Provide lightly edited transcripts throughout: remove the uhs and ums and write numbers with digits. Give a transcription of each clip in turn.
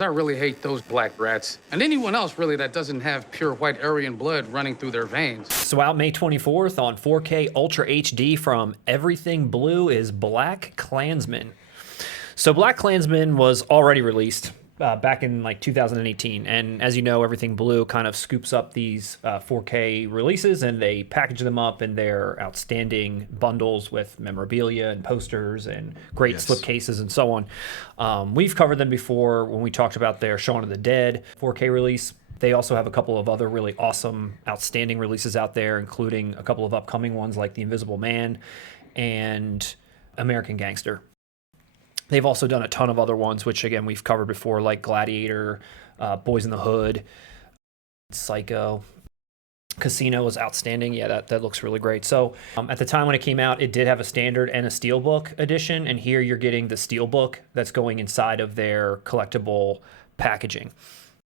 I really hate those black rats, and anyone else really that doesn't have pure white Aryan blood running through their veins. So out May 24th on 4K Ultra HD from EverythingBlu is BLACKkKLANSMAN. So BLACKkKLANSMAN was already released back in like 2018, and as you know, EverythingBlu kind of scoops up these 4K releases and they package them up in their outstanding bundles with memorabilia and posters and great slipcases and so on. We've covered them before when we talked about their Shaun of the Dead 4K release. They also have a couple of other really awesome, outstanding releases out there, including a couple of upcoming ones like The Invisible Man and American Gangster. They've also done a ton of other ones, which, again, we've covered before, like Gladiator, Boys in the Hood, Psycho. Casino was outstanding. Yeah, that looks really great. So at the time when it came out, it did have a standard and a Steelbook edition, and here you're getting the Steelbook that's going inside of their collectible packaging.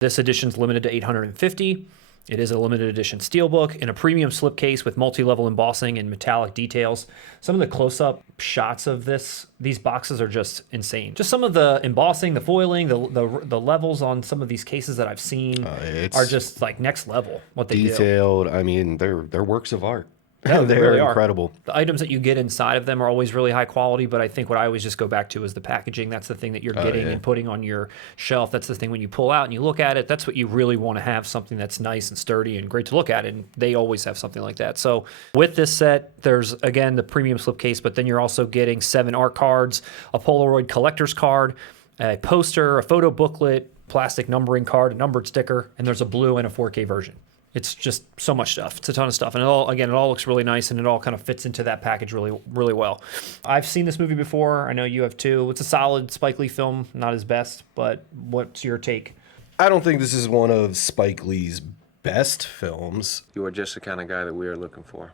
This edition's limited to 850. It is a limited edition Steelbook in a premium slipcase with multi-level embossing and metallic details. Some of the close-up shots of these boxes are just insane. Just some of the embossing, the foiling, the levels on some of these cases that I've seen are just like next level. What they detailed. I mean, they're works of art. No, they're really incredible. The items that you get inside of them are always really high quality, but I think what I always just go back to is the packaging. That's the thing that you're getting and putting on your shelf. That's the thing when you pull out and you look at it, that's what you really want to have, something that's nice and sturdy and great to look at, and they always have something like that. So with this set, there's, again, the premium slipcase, but then you're also getting 7 art cards, a Polaroid collector's card, a poster, a photo booklet, plastic numbering card, a numbered sticker, and there's a blue and a 4K version. It's just so much stuff. It's a ton of stuff. And it all looks really nice, and it all kind of fits into that package really, really well. I've seen this movie before. I know you have too. It's a solid Spike Lee film, not his best, but what's your take? I don't think this is one of Spike Lee's best films. You are just the kind of guy that we are looking for.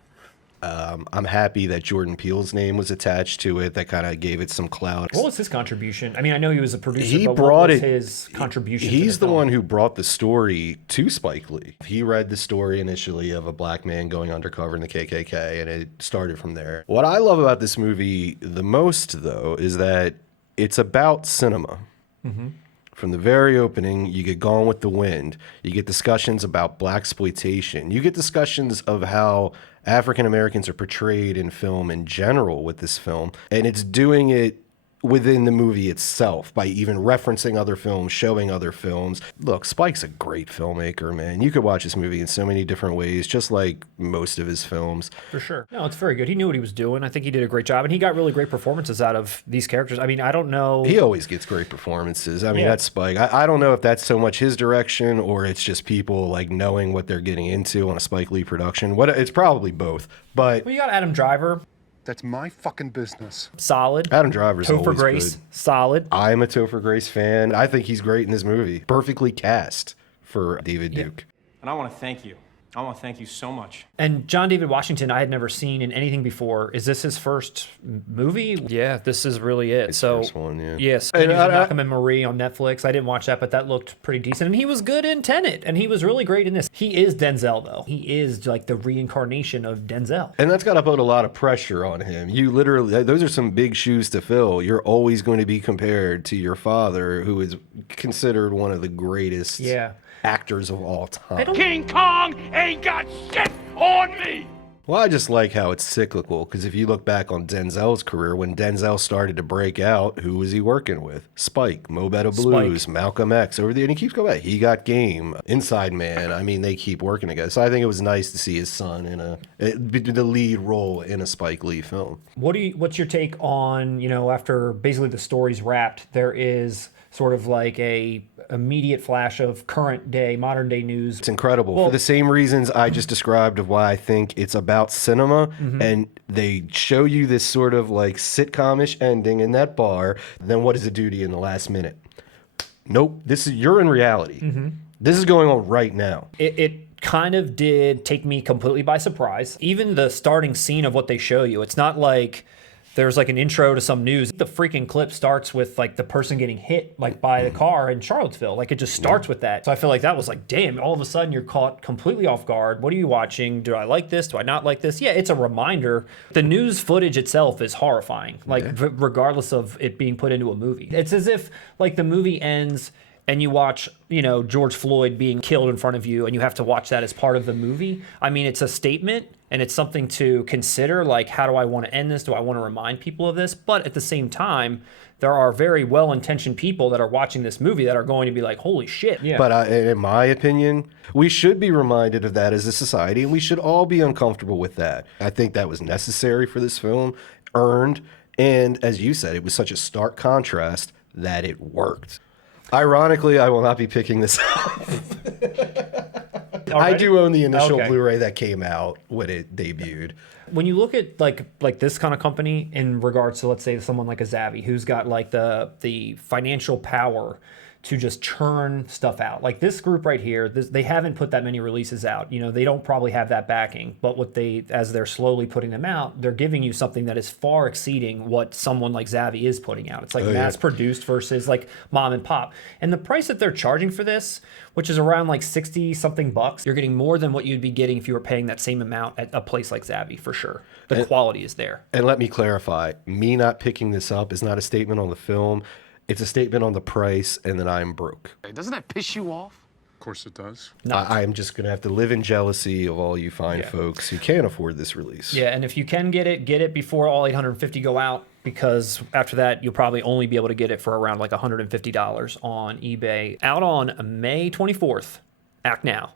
I'm happy that Jordan Peele's name was attached to it. That kind of gave it some clout. What was his contribution? I mean, I know he was a producer, He but brought what was it, his contribution? He's to the one who brought the story to Spike Lee. He read the story initially of a black man going undercover in the KKK, and it started from there. What I love about this movie the most, though, is that it's about cinema. Mm-hmm. From the very opening, you get Gone with the Wind. You get discussions about blaxploitation. You get discussions of how African Americans are portrayed in film in general with this film. And it's doing it within the movie itself by even referencing other films, showing other films. Look, Spike's a great filmmaker, man. You could watch this movie in so many different ways, just like most of his films. For sure. No, it's very good. He knew what he was doing. I think he did a great job, and he got really great performances out of these characters. I mean, I don't know. He always gets great performances. I mean, that's Spike. I don't know if that's so much his direction or it's just people like knowing what they're getting into on a Spike Lee production. It's probably both. But well, you got Adam Driver. That's my fucking business. Solid. Adam Driver's Topher always Grace, good. solid. I'm a Topher Grace fan. I think he's great in this movie. Perfectly cast for David Duke. And I want to thank you. I want to thank you so much. And John David Washington, I had never seen in anything before. Is this his first movie? Yeah, this is really it. His so first one, yeah. Yes, and Malcolm and Marie on Netflix. I didn't watch that, but that looked pretty decent. And he was good in Tenet, and he was really great in this. He is Denzel, though. He is like the reincarnation of Denzel. And that's got to put a lot of pressure on him. You literally, those are some big shoes to fill. You're always going to be compared to your father, who is considered one of the greatest actors of all time. King Kong ain't got shit on me! Well, I just like how it's cyclical, because if you look back on Denzel's career, when Denzel started to break out, who was he working with? Spike, Mo Better Blues, Malcolm X, over there, and he keeps going back. He Got Game, Inside Man. I mean, they keep working together. So I think it was nice to see his son in the lead role in a Spike Lee film. What's your take on, after basically the story's wrapped, there is sort of like a immediate flash of current day, modern day news. It's incredible for the same reasons I just described of why I think it's about cinema. And they show you this sort of like sitcom-ish ending in that bar. Then what does it do to you in the last minute? Nope. You're in reality. This is going on right now. It kind of did take me completely by surprise. Even the starting scene of what they show you, it's not like there's like an intro to some news. The freaking clip starts with like the person getting hit like by the car in Charlottesville. Like it just starts with that. So I feel like that was like, damn, all of a sudden you're caught completely off guard. What are you watching? Do I like this? Do I not like this? Yeah, it's a reminder. The news footage itself is horrifying, like regardless of it being put into a movie. It's as if like the movie ends and you watch, you know, George Floyd being killed in front of you, and you have to watch that as part of the movie. I mean, it's a statement, and it's something to consider. Like, how do I want to end this? Do I want to remind people of this? But at the same time, there are very well-intentioned people that are watching this movie that are going to be like, holy shit. Yeah. But in my opinion, we should be reminded of that as a society, and we should all be uncomfortable with that. I think that was necessary for this film, earned, and as you said, it was such a stark contrast that it worked. Ironically, I will not be picking this up. I do own the initial Blu-ray that came out when it debuted. When you look at like this kind of company in regards to, let's say, someone like a Zavvi who's got like the financial power to just churn stuff out, like this group right here, they haven't put that many releases out. You know, they don't probably have that backing, but as they're slowly putting them out, they're giving you something that is far exceeding what someone like Zavvi is putting out. It's like mass produced versus like mom and pop, and the price that they're charging for this, which is around like 60 something bucks, you're getting more than what you'd be getting if you were paying that same amount at a place like Zavvi, for sure. The quality is there. And let me clarify, me not picking this up is not a statement on the film. It's a statement on the price, and that I'm broke. Doesn't that piss you off? Of course it does. I'm just going to have to live in jealousy of all you fine folks who can't afford this release. Yeah, and if you can get it before all 850 go out, because after that, you'll probably only be able to get it for around like $150 on eBay. Out on May 24th. Act now.